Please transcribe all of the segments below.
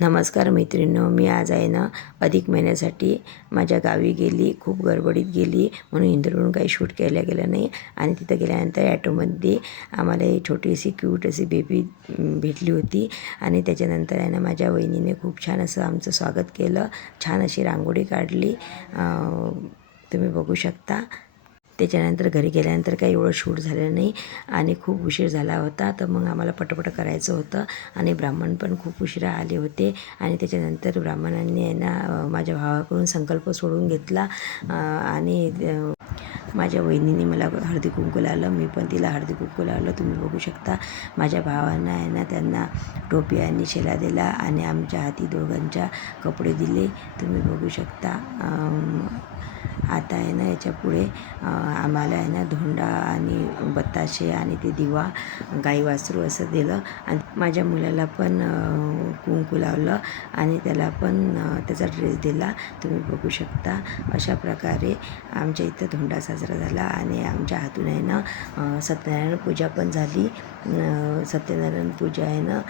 नमस्कार मैत्रिणींनो, मी आज आहे ना अधिक महिन्यासाठी माझ्या गावी गेली. खूप गडबडीत गेली म्हणून इंदोरवरून काही शूट केलं गेलं नाही. आणि तिथं गेल्यानंतर ॲटोमध्ये आम्हाला एक छोटीशी क्यूट अशी बेबी भेटली होती. आणि त्याच्यानंतर आहे ना माझ्या वहिनीने खूप छान असं आमचं स्वागत केलं. छान अशी रांगोळी काढली, तुम्ही बघू शकता. त्याच्यानंतर घरी गेल्यानंतर काही एवढं शूट झालं नाही आणि खूप उशीर झाला होता, तर मग आम्हाला पटपट करायचं होतं. आणि ब्राह्मण पण खूप उशिरा आले होते. आणि त्याच्यानंतर ब्राह्मणांनी आहे ना माझ्या भावाकडून संकल्प सोडून घेतला. आणि माझ्या वहिनीने मला हळदी कुंकू लावलं, मी पण तिला हळदी कुंकू लावलं. तुम्ही बघू शकता. माझ्या भावांना आहे ना त्यांना टोपी आणि शेला दिला आणि आमच्या हाती दोघांच्या कपडे दिले. तुम्ही बघू शकता. आता आहे ना याच्या पुढे आम्हाला आहे ना धोंडा आणि बत्ताशे आणि ते दिवा, गाई वासरू असं दिलं. आणि माझ्या मुलाला पण कुंकू लावलं आणि त्याला पण त्याचा ड्रेस दिला. तुम्ही बघू शकता. अशा प्रकारे आमच्या इथं धोंडा साजरा झाला. आणि आमच्या हातून आहे ना सत्यनारायण पूजा पण झाली. सत्यनारायण पूजा आहे ना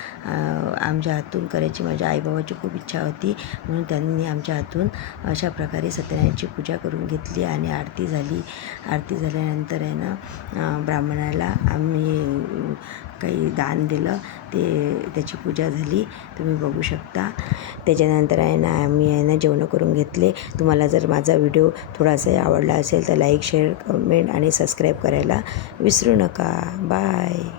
आमच्या हातून करायची माझ्या आईबाबाची खूप इच्छा होती, म्हणून त्यांनी आमच्या हातून अशा प्रकारे सत्यनारायणची पूजा करून घेतली. आणि आरती झाली. आरती झाल्यानंतर आहे ना ब्राह्मणाला आम्ही काही दान दिलं, त्याची पूजा झाली. तुम्ही बघू शकता. त्याच्यानंतर आहे ना आम्ही आहे ना जेवणं करून घेतले. तुम्हाला जर माझा व्हिडिओ थोडासा आवडला असेल तर लाईक, शेअर, कमेंट आणि सबस्क्राईब करायला विसरू नका. बाय.